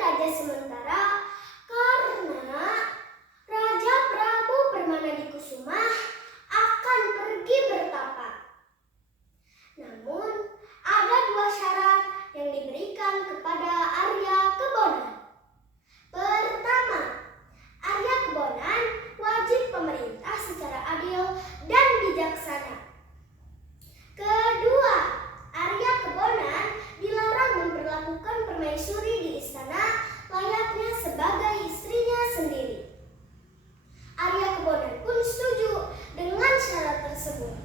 raja sementara karena Raja Prabu Permanadikusuma akan pergi bertapa. Namun, ada dua syarat yang diberikan kepada Arya Kebonan. Pertama, Arya Kebonan wajib memerintah secara adil dan bijaksana. Kedua, Arya Kebonan dilarang memperlakukan permaisuri di istana layaknya sebagai istrinya sendiri. Arya Kebonan pun setuju dengan syarat tersebut.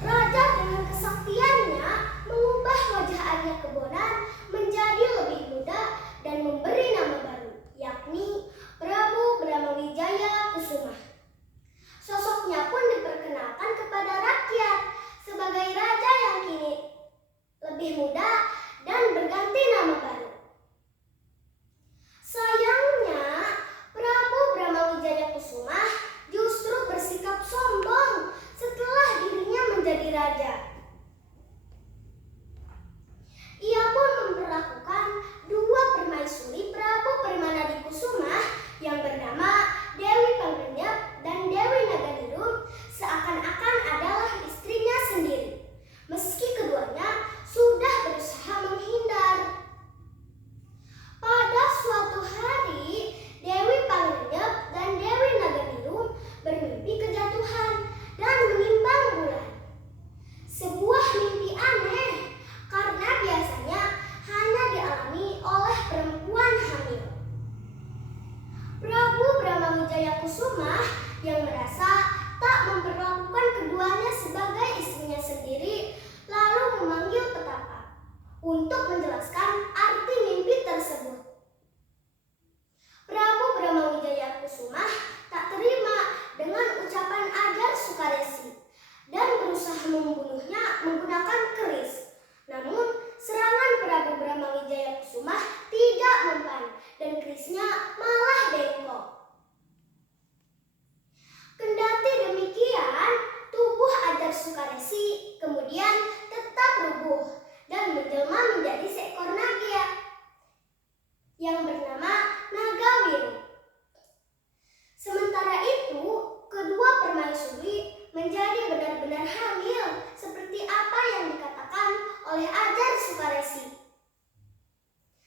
Raja dengan kesaktiannya mengubah wajah Arya Kebonan menjadi lebih muda dan memberi nama baru, yakni Prabu Brahmawijaya Kusuma. Sosoknya pun diperkenalkan kepada rakyat sebagai raja yang kini lebih muda dan berganti nama baru. Sayangnya, Prabu Brahmawijaya Kusuma justru bersikap sombong setelah dirinya menjadi raja. Ia pun memperlakukan dua permaisuri Prabu Permanadikusuma yang bernama Dewi Pangrenyep dan Dewi Naganirun seakan-akan adalah istrinya sendiri, meski keduanya sudah berusaha menghindar. Pada suatu hari, Dewi Pangrenyep dan Dewi Naganirun bermimpi kejatuhan dan menimbang bulan. Sebuah mimpi aneh karena biasanya hanya dialami oleh perempuan hamil. Prabu Brahmawijaya Kusuma yang merasa tak memperlakukan keduanya sebagai istrinya sendiri lalu memanggil petapa untuk menjelaskan arti mimpi tersebut. Prabu Brahmawijaya Kusuma tak terima dengan ucapan ajar Sukaresi dan berusaha membunuhnya menggunakan keris. Namun, serangan Prabu Brahmawijaya Kusuma tidak mempan dan kerisnya malah bengkok. Kendati demikian, tubuh ajar Sukaresi kemudian tetap rubuh dan menjelma menjadi seekor naga yang bernama Nagawiru. Sementara itu, kedua permaisuri menjadi benar-benar hamil seperti apa yang dikatakan oleh ajar Sukaresi.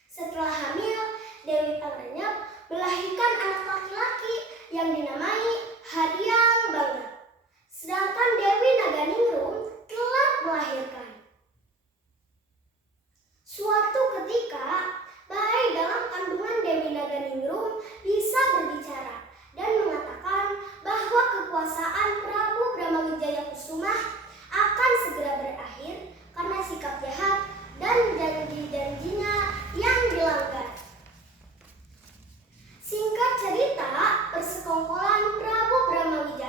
Setelah hamil, Dewi Pangrenyep melahirkan anak laki-laki yang dinamai Haryang Banget, sedangkan Dewi Naganingrum telah melahirkan. Suatu ketika, bayi dalam kandungan Dewi Naganingrum bisa berbicara dan mengatakan bahwa kekuasaan Prabu Brahmawijaya Kusuma akan segera berakhir karena sikap jahat dan janji-janjinya yang dilanggar. Singkat cerita, persekongkolan Prabu Brahmawijaya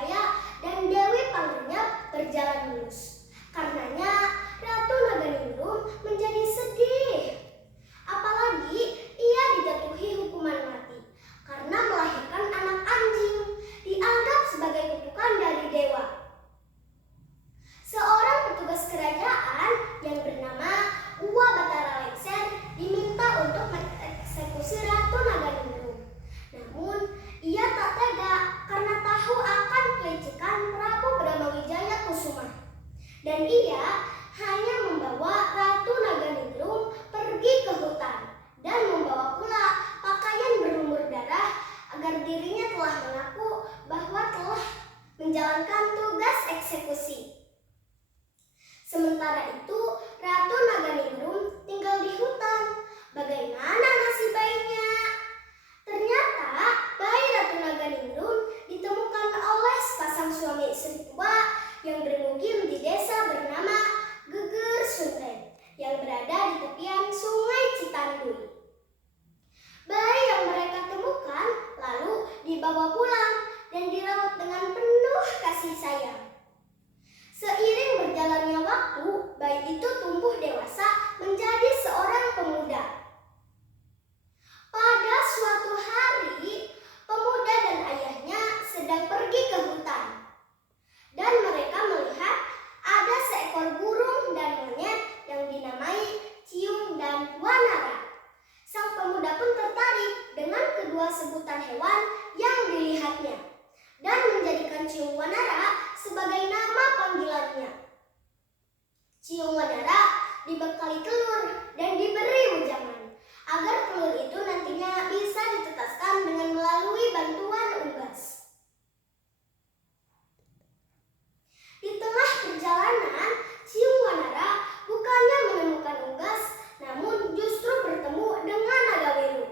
tertarik dengan kedua sebutan hewan yang dilihatnya dan menjadikan Ciung Wanara sebagai nama panggilannya. Ciung Wanara dibekali telur dan diberi wejangan agar telur itu nantinya bisa ditetaskan dengan melalui bantuan unggas. Di tengah perjalanan, Ciung Wanara bukannya menemukan unggas, namun justru bertemu dengan naga biru.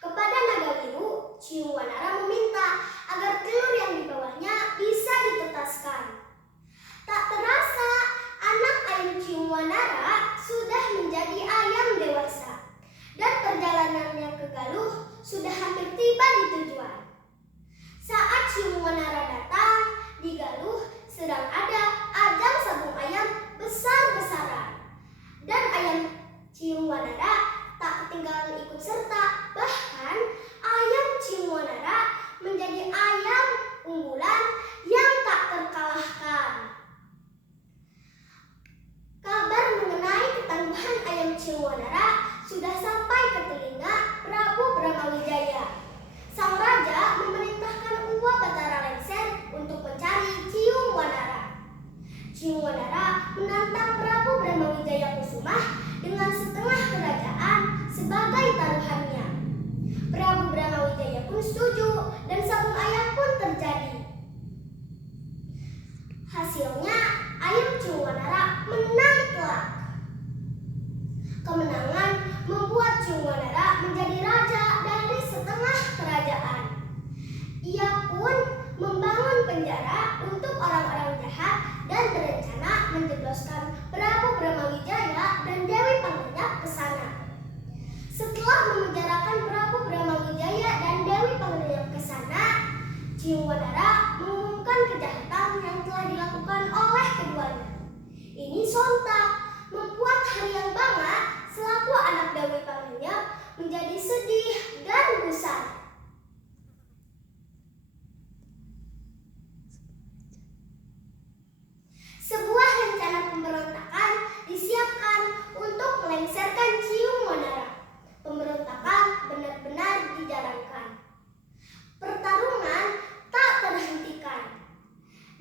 Kepada naga biru, Ciung Wanara meminta agar telur yang dibawanya bisa ditetaskan. Tak terasa, anak ayam Ciung Wanara sudah menjadi ayam dewasa dan perjalanannya ke Galuh sudah hampir tiba di tujuan. Saat Ciung Wanara datang, di Galuh sedang ada ajang sabung ayam besar-besaran. Dan ayam Ciung Wanara tak ketinggalan ikut serta, bahkan ayam Ciung Wanara menjadi ayam unggulan yang tak terkalahkan. Kabar mengenai ketangguhan ayam Ciung Wanara sudah sampai ke telinga Prabu Brahmawijaya. Sang raja memerintahkan Uwa Batara Lengser untuk mencari Ciung Wanara. Ciung Wanara menantang Prabu Brahmawijaya Kusumah dengan setengah kerajaan sebagai taruhannya. Prabu Brahmawijaya pun setuju dan sabung ayam pun terjadi. Hasilnya, ayam Ciung Wanara menang telak. Kemenangan membuat Ciung Wanara menjadi raja dari setengah kerajaan. Ia pun membangun penjara untuk orang-orang jahat dan berencana menjebloskan Prabu Brahmawijaya dan Dewi Pangenyap ke sana. Setelah memenjarakan Prabu Brahmawijaya dan Dewi Pangenyap ke sana, Ciung Wanara mengumumkan kejahatan yang telah dilakukan oleh keduanya. Ini sontak membuat Haryang Banga selaku anak Dewi Pangenyap menjadi sedih dan gusar. Sebuah rencana pemberontakan disiapkan untuk melengsarkan Ciung Wanara. Pemberontakan benar-benar dijalankan. Pertarungan tak terhentikan.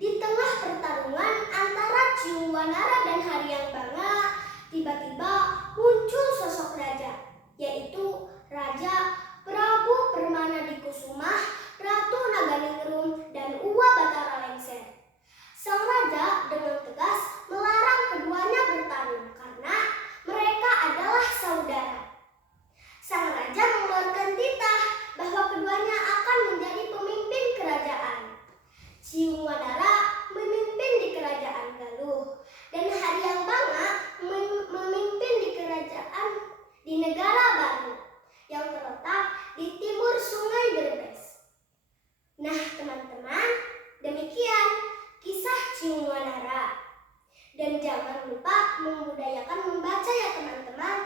Di tengah pertarungan antara Ciung Wanara dan Haryang Banga, tiba-tiba muncul sosok raja, yaitu Raja Prabu Permanadikusumah, Ratu Naganingrum, dan Uwa Batara Lengser. Sang raja dengan tegas melarang keduanya bertarung karena mereka adalah saudara. Sang raja mengeluarkan titah bahwa keduanya akan menjadi pemimpin kerajaan. Ciung Wanara memimpin di kerajaan Galuh dan Haryang Banga memimpin di kerajaan di negara baru yang terletak di timur Sungai Berbes. Nah teman-teman, demikian kisah Ciung Wanara. Dan jangan lupa membudayakan membaca ya teman-teman,